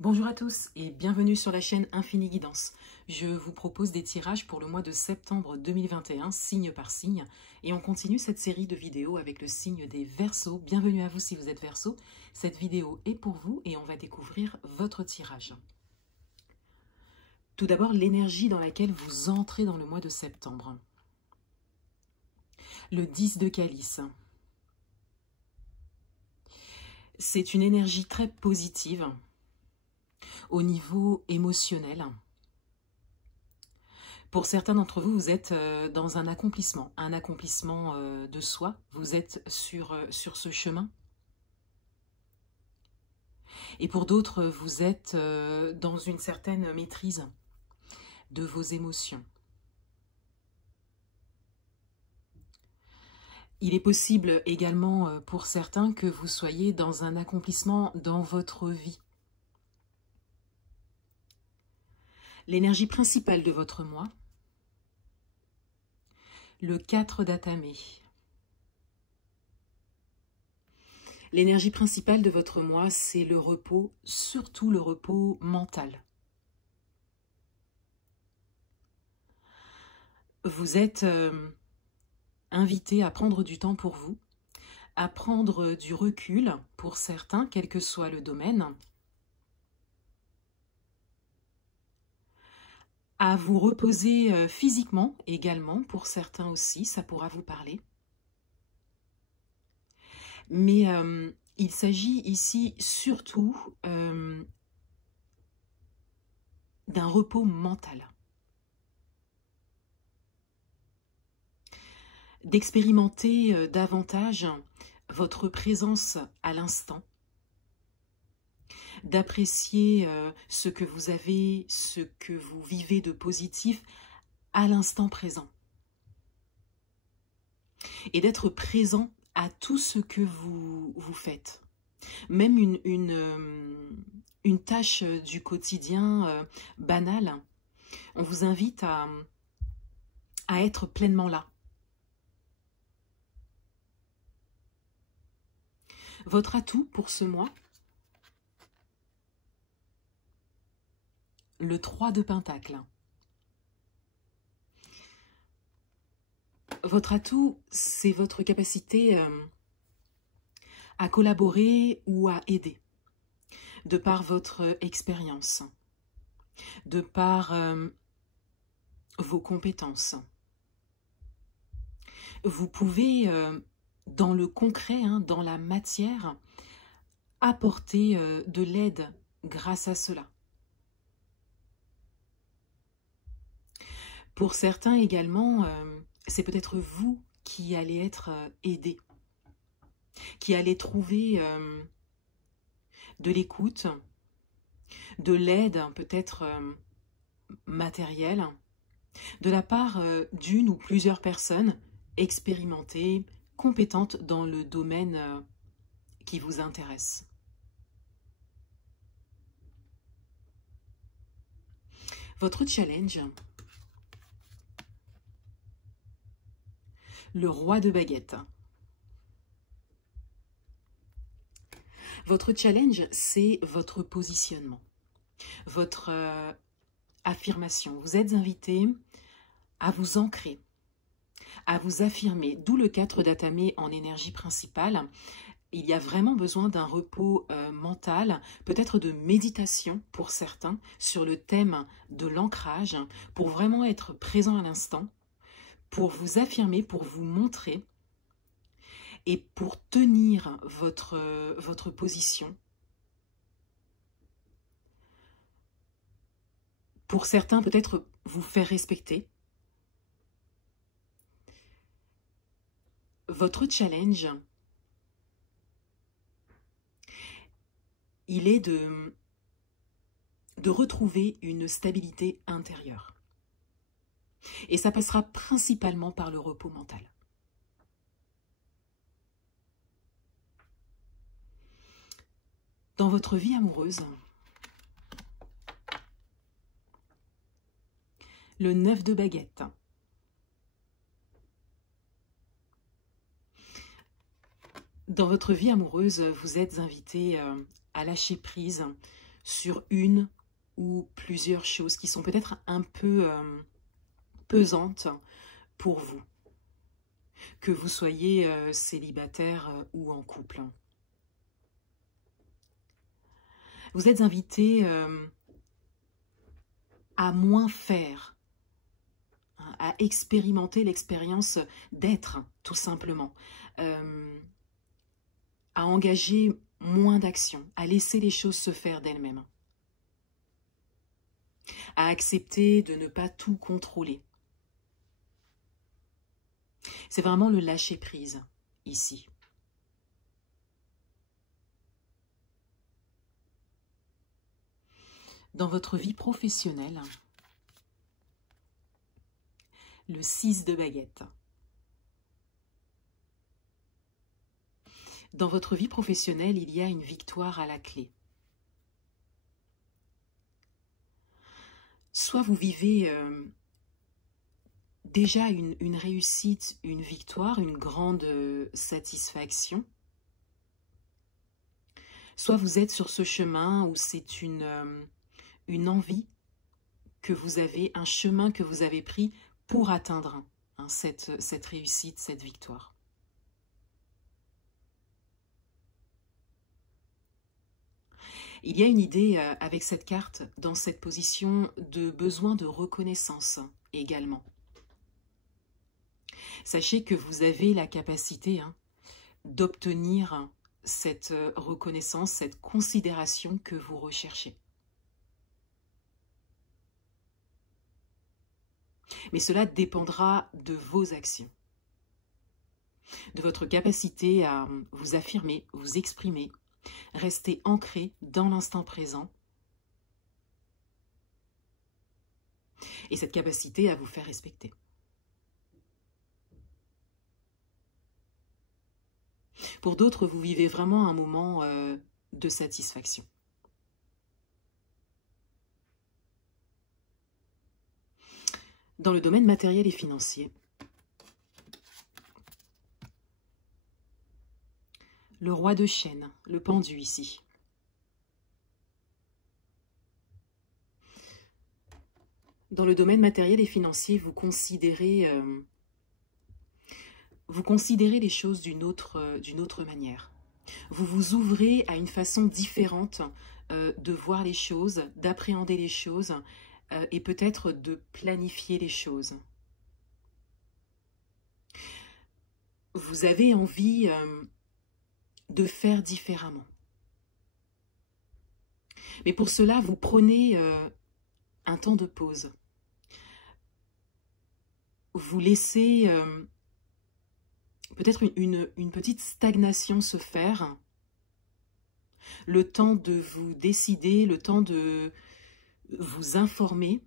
Bonjour à tous et bienvenue sur la chaîne Infini Guidance. Je vous propose des tirages pour le mois de septembre 2021, signe par signe, et on continue cette série de vidéos avec le signe des Verseaux. Bienvenue à vous si vous êtes Verseau. Cette vidéo est pour vous et on va découvrir votre tirage. Tout d'abord, l'énergie dans laquelle vous entrez dans le mois de septembre. Le 10 de calice. C'est une énergie très positive au niveau émotionnel. Pour certains d'entre vous, vous êtes dans un accomplissement de soi. Vous êtes sur ce chemin. Et pour d'autres, vous êtes dans une certaine maîtrise de vos émotions. Il est possible également pour certains que vous soyez dans un accomplissement dans votre vie. L'énergie principale de votre mois, le 4 d'Atamé. L'énergie principale de votre mois, c'est le repos, surtout le repos mental. Vous êtes invité à prendre du temps pour vous, à prendre du recul pour certains, quel que soit le domaine, à vous reposer physiquement également, pour certains aussi, ça pourra vous parler. Mais il s'agit ici surtout d'un repos mental. D'expérimenter davantage votre présence à l'instant, d'apprécier ce que vous avez, ce que vous vivez de positif à l'instant présent. Et d'être présent à tout ce que vous faites. Même une tâche du quotidien banale, on vous invite à être pleinement là. Votre atout pour ce mois, le 3 de Pentacle. Votre atout, c'est votre capacité à collaborer ou à aider, de par votre expérience, de par vos compétences. Vous pouvez, dans le concret, dans la matière, apporter de l'aide grâce à cela. Pour certains également, c'est peut-être vous qui allez être aidé, qui allez trouver de l'écoute, de l'aide peut-être matérielle, de la part d'une ou plusieurs personnes expérimentées, compétentes dans le domaine qui vous intéresse. Votre challenge, le roi de baguette. Votre challenge, c'est votre positionnement, votre affirmation. Vous êtes invité à vous ancrer, à vous affirmer, d'où le 4 d'Atamé en énergie principale. Il y a vraiment besoin d'un repos mental, peut-être de méditation pour certains, sur le thème de l'ancrage, pour vraiment être présent à l'instant, pour vous affirmer, pour vous montrer et pour tenir votre position. Pour certains, peut-être vous faire respecter. Votre challenge, il est de retrouver une stabilité intérieure. Et ça passera principalement par le repos mental. Dans votre vie amoureuse, le 9 de baguette. Dans votre vie amoureuse, vous êtes invité à lâcher prise sur une ou plusieurs choses qui sont peut-être un peu pesantes pour vous, que vous soyez célibataire ou en couple. Vous êtes invité à moins faire, hein, à expérimenter l'expérience d'être, tout simplement, à engager moins d'actions, à laisser les choses se faire d'elles-mêmes, à accepter de ne pas tout contrôler. C'est vraiment le lâcher-prise, ici. Dans votre vie professionnelle, le 6 de baguette. Dans votre vie professionnelle, il y a une victoire à la clé. Soit vous vivez déjà une réussite, une victoire, une grande satisfaction, soit vous êtes sur ce chemin où c'est une envie que vous avez, un chemin que vous avez pris pour atteindre hein, cette réussite, cette victoire. Il y a une idée avec cette carte, dans cette position, de besoin de reconnaissance également. Sachez que vous avez la capacité hein, d'obtenir cette reconnaissance, cette considération que vous recherchez. Mais cela dépendra de vos actions, de votre capacité à vous affirmer, vous exprimer, rester ancré dans l'instant présent et cette capacité à vous faire respecter. Pour d'autres, vous vivez vraiment un moment de satisfaction. Dans le domaine matériel et financier, le roi de chêne, le pendu ici. Dans le domaine matériel et financier, vous considérez les choses d'une autre manière. Vous vous ouvrez à une façon différente de voir les choses, d'appréhender les choses et peut-être de planifier les choses. Vous avez envie de faire différemment. Mais pour cela, vous prenez un temps de pause. Vous laissez peut-être une petite stagnation se faire, le temps de vous décider, le temps de vous informer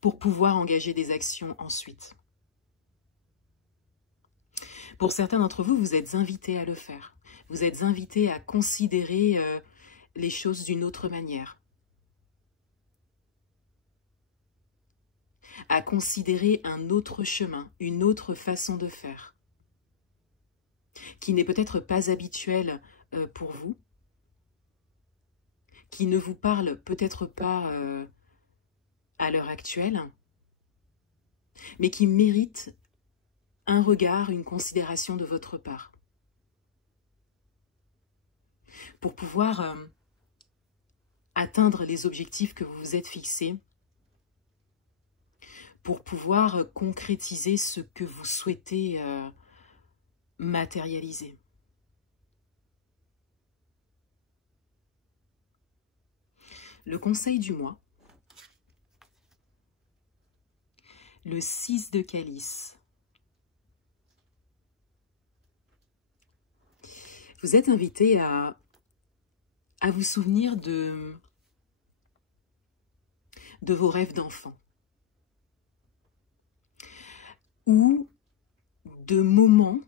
pour pouvoir engager des actions ensuite. Pour certains d'entre vous, vous êtes invités à le faire. Vous êtes invités à considérer les choses d'une autre manière. À considérer un autre chemin, une autre façon de faire, qui n'est peut-être pas habituelle pour vous, qui ne vous parle peut-être pas à l'heure actuelle, mais qui mérite un regard, une considération de votre part. Pour pouvoir atteindre les objectifs que vous vous êtes fixés, pour pouvoir concrétiser ce que vous souhaitez matérialiser. Le conseil du mois, le 6 de calice. Vous êtes invité à vous souvenir de vos rêves d'enfant ou de moments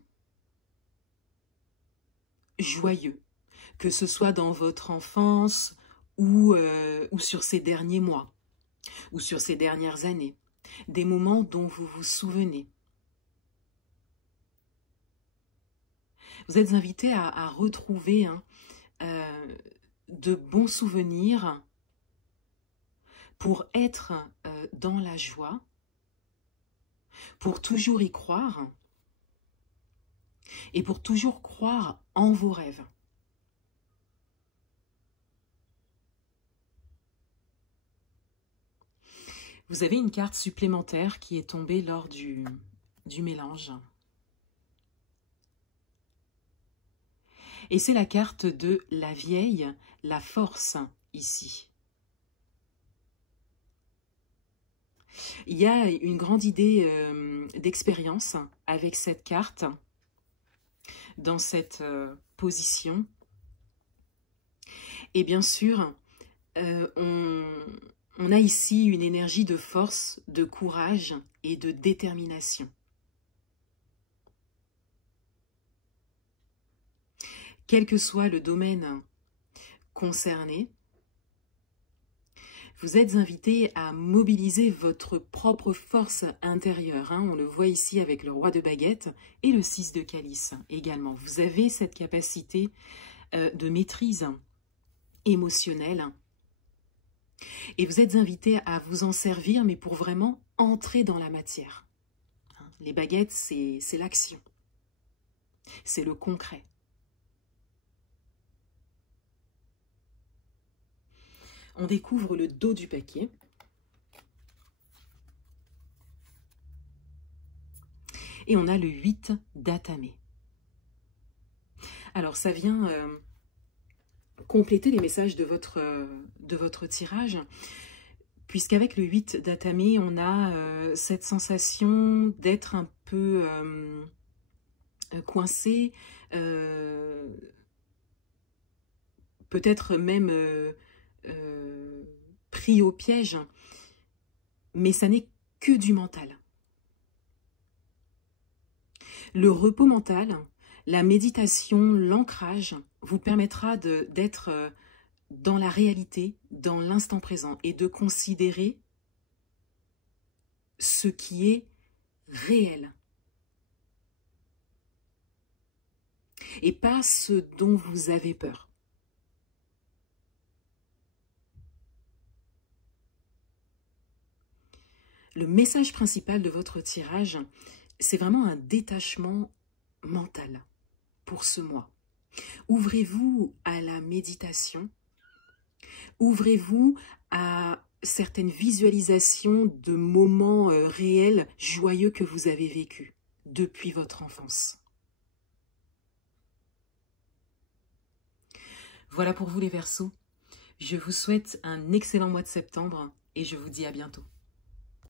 joyeux, que ce soit dans votre enfance ou sur ces derniers mois, ou sur ces dernières années, des moments dont vous vous souvenez. Vous êtes invité à retrouver de bons souvenirs, pour être dans la joie, pour toujours y croire et pour toujours croire en vos rêves. Vous avez une carte supplémentaire qui est tombée lors du mélange. Et c'est la carte de la vieille, la force, ici. Il y a une grande idée d'expérience avec cette carte, dans cette position. Et bien sûr, on a ici une énergie de force, de courage et de détermination. Quel que soit le domaine concerné, vous êtes invité à mobiliser votre propre force intérieure. On le voit ici avec le roi de baguette et le 6 de calice également. Vous avez cette capacité de maîtrise émotionnelle. Et vous êtes invité à vous en servir, mais pour vraiment entrer dans la matière. Les baguettes, c'est l'action. C'est le concret. On découvre le dos du paquet. Et on a le 8 d'atamé. Alors, ça vient compléter les messages de votre tirage, puisqu'avec le 8 d'atamé, on a cette sensation d'être un peu coincé, peut-être même pris au piège, mais ça n'est que du mental. Le repos mental, la méditation, l'ancrage vous permettra d'être dans la réalité, dans l'instant présent, et de considérer ce qui est réel. Et pas ce dont vous avez peur. Le message principal de votre tirage, c'est vraiment un détachement mental pour ce mois. Ouvrez-vous à la méditation, ouvrez-vous à certaines visualisations de moments réels, joyeux que vous avez vécus depuis votre enfance. Voilà pour vous les Verseaux. Je vous souhaite un excellent mois de septembre et je vous dis à bientôt.